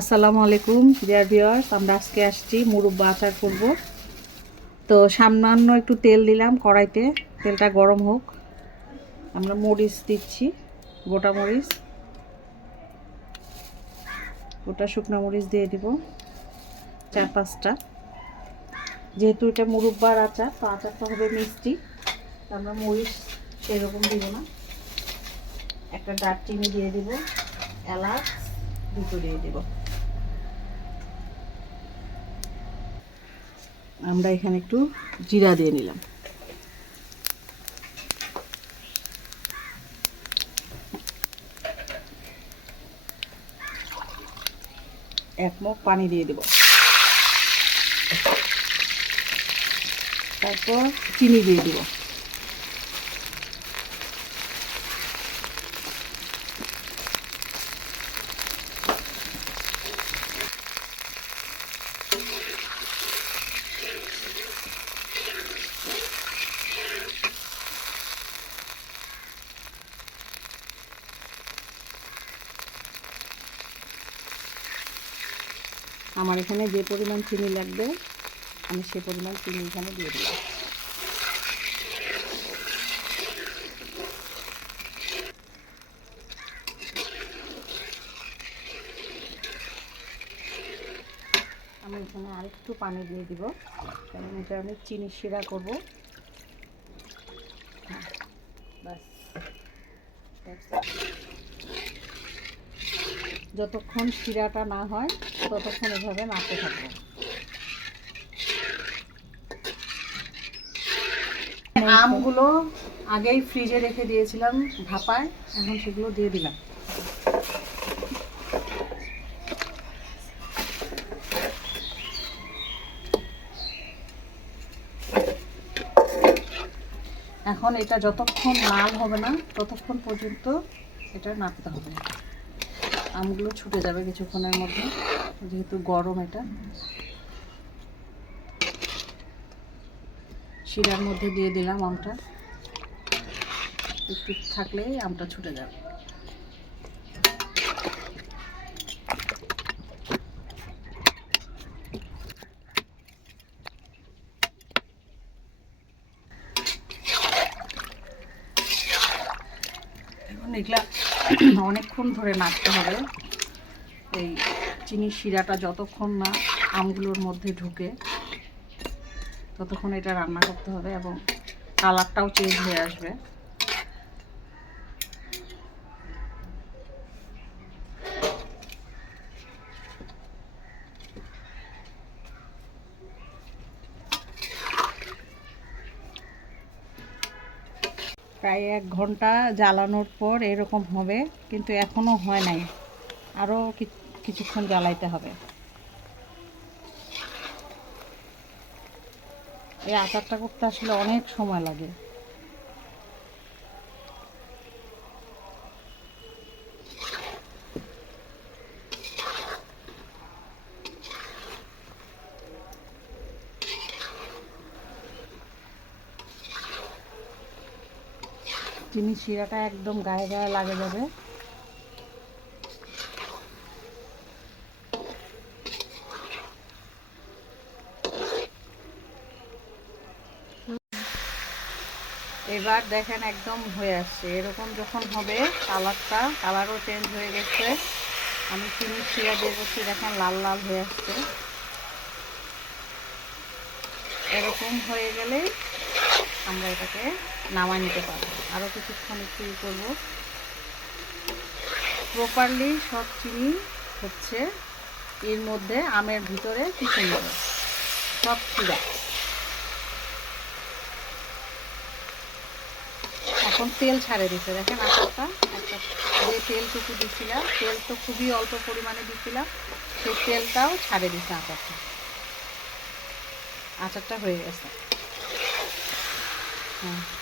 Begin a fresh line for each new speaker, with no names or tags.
আসসালামু আলাইকুম dear viewers আমরা আজকে আসছি মুরব্বা আচার করব। তো সামান্য একটু তেল দিলাম কড়াইতে, তেলটা গরম হোক। আমরা মরিচ দিচ্ছি, গোটা মরিচ। গোটা শুকনো মরিচ দিয়ে দিব, চার পাঁচটা। যেহেতু এটা মুরব্বার আচার, তো আচারটা হবে মিষ্টি। আমরা মরিচ সেরকম দিব না। একটা দারচিনি দিয়ে দিব, এলাচ দুটো দিয়ে দিব। আমরা এখানে একটু জিরা দিয়ে নিলাম। এক মুখ পানি দিয়ে দেব। তারপর চিনি দিয়ে দিব। আমার এখানে যে পরিমাণ চিনি লাগবে, আমি সে পরিমাণ চিনি এখানে দিয়ে দিলাম আমি এখানে আরেকটু পানি দিয়ে দিব, কারণ এটা আমি চিনি শিরা করব it. যতক্ষণ শিরাটা না হয় ততক্ষণ এভাবে নাড়তে থাকব। আমগুলো আগেই ফ্রিজে রেখে দিয়েছিলাম ভাপায় এখন সেগুলো দিয়ে দিলাম। এখন এটা যতক্ষণ লাল হবে না ততক্ষণ পর্যন্ত এটা নাড়তে হবে। আমগুলো ছুটে যাবে কিছুক্ষণের মধ্যে, যেহেতু গরম এটা। শিরার মধ্যে দিয়ে দিলাম আমটা। একটু থাকলেই আমটা ছুটে যাবে। এখন এগুলা অনেকক্ষণ ধরে নাড়তে হবে। এই চিনির শিরাটা যতক্ষণ না আমগুলোর মধ্যে ঢুকে, ততক্ষণ এটা রান্না করতে হবে এবং কালারটাও চেঞ্জ হয়ে আসবে। প্রায় এক ঘণ্টা জ্বালানোর পর এরকম হবে, কিন্তু এখনও হয় নাই। আরও কিছুক্ষণ জ্বালাইতে হবে। এই আচারটা করতে আসলে অনেক সময় লাগে। চিনি শিরাটা একদম গায়ে গায়ে লাগে যাবে। এবার দেখেন একদম হয়ে আসছে। এরকম যখন হবে, কালারটা, কালারও চেঞ্জ হয়ে গেছে। আমি চিনি শিরা দিয়ে করছি দেখেন লাল লাল হয়ে আসছে। এরকম হয়ে গেলেই আমরা এটাকে নামায় নিতে পারব। আরও কিছুক্ষণ একটু করব। প্রপারলি সব চিনি হচ্ছে এর মধ্যে আমের ভিতরে পিষে নেবে সব চিরা। এখন তেল ছাড়ে দিতে। দেখেন আচারটা, একটা যে তেলটুকু দিছিলাম, তেল তো খুবই অল্প পরিমাণে দিছিলাম, সেই তেলটাও ছাড়ে দিচ্ছে আচারটা। আচারটা হয়ে গেছে। হ্যাঁ